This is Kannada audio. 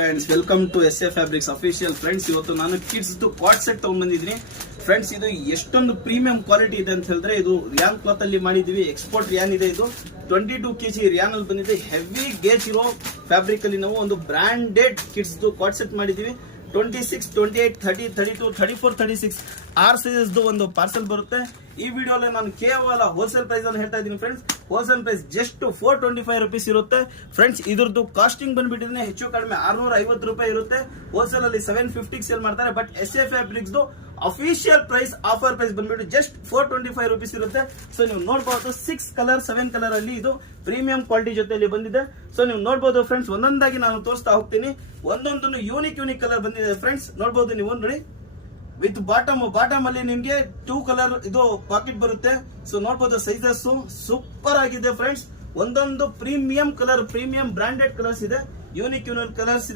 Friends welcome to S A fabrics official. Friends ಇವತ್ತು ನಾನು ಕಿಡ್ಸ್ ಕಾಟ್ ಸೆಟ್ ತಗೊಂಡ್ ಬಂದಿದ್ದೀನಿ. ಫ್ರೆಂಡ್ಸ್ ಇದು ಎಷ್ಟೊಂದು ಪ್ರೀಮಿಯಂ ಕ್ವಾಲಿಟಿ ಇದೆ ಅಂತ ಹೇಳಿದ್ರೆ, ಇದು ರಿಯಾನ್ ಕ್ಲಾತ್ ಅಲ್ಲಿ ಮಾಡಿದೀವಿ. ಎಕ್ಸ್ಪೋರ್ಟ್ ರಿಯಾನ್ ಇದೆ. ಇದು 22 kg ರಿಯಾನ್ ಅಲ್ಲಿ ಬಂದಿದೆ. ಹೆವಿ ಗೇಜ್ ಇರೋ ಫ್ಯಾಬ್ರಿಕ್ ಅಲ್ಲಿ ನಾವು ಒಂದು ಬ್ರಾಂಡೆಡ್ ಕಿಡ್ಸ್ ಕಾಟ್ ಸೆಟ್ ಮಾಡಿದೀವಿ. 26, 28, 30, 32, 34, 36 6 ಸೈಜಸ್ ಒಂದು ಪಾರ್ಸೆಲ್ ಬರುತ್ತೆ. ಈ ವಿಡಿಯೋಲಿ ನಾನು ಕೇವಲ ಹೋಲ್ಸೇಲ್ ಪ್ರೈಸ್ ಅಲ್ಲಿ ಹೇಳ್ತಾ ಇದ್ದೀನಿ friends. Wholesale price just 425 rupees ಇರುತ್ತೆ ಫ್ರೆಂಡ್ಸ್. ಇದ್ರದ್ದು ಕಾಸ್ಟಿಂಗ್ ಬಂದ್ಬಿಟ್ಟಿದ್ರೆ ಹೆಚ್ಚು ಕಡಿಮೆ 650 ರೂಪಾಯಿ ಇರುತ್ತೆ. ಹೋಲ್ಸೇಲ್ ಅಲ್ಲಿ 750 ಸೇಲ್ ಮಾಡ್ತಾರೆ. But S A fabrics official price offer price ಬಂದ್ಬಿಟ್ಟು ಜಸ್ಟ್ 425 ರುಪೀಸ್ ಇರುತ್ತೆ. ಸೊ ನೀವು ನೋಡಬಹುದು 6 ಕಲರ್ 7 ಕಲರ್ ಅಲ್ಲಿ ಇದು ಪ್ರೀಮಿಯಂ ಕ್ವಾಲಿಟಿ ಜೊತೆಯಲ್ಲಿ ಬಂದಿದೆ. ಸೊ ನೀವು ನೋಡಬಹುದು ಫ್ರೆಂಡ್ಸ್, ಒಂದೊಂದಾಗಿ ನಾನು ತೋರಿಸ್ತಾ ಹೋಗ್ತೀನಿ. ಒಂದೊಂದು ಯೂನಿಕ್ ಕಲರ್ ಬಂದಿದೆ ಫ್ರೆಂಡ್ಸ್. ನೋಡಬಹುದು ನೀವು ನೋಡಿ, ವಿತ್ ಬಾಟಮ್ ಅಲ್ಲಿ ನಿಮ್ಗೆ 2 ಕಲರ್ ಇದು ಪಾಕೆಟ್ ಬರುತ್ತೆ. ಸೊ ನೋಡಬಹುದು ಸೈಜಸ್ ಸೂಪರ್ ಆಗಿದೆ ಫ್ರೆಂಡ್ಸ್. ಒಂದೊಂದು premium colour, premium branded colours ಇದೆ, ಯೂನಿಕ್ ಕಲರ್ಸ್ ಇದೆ.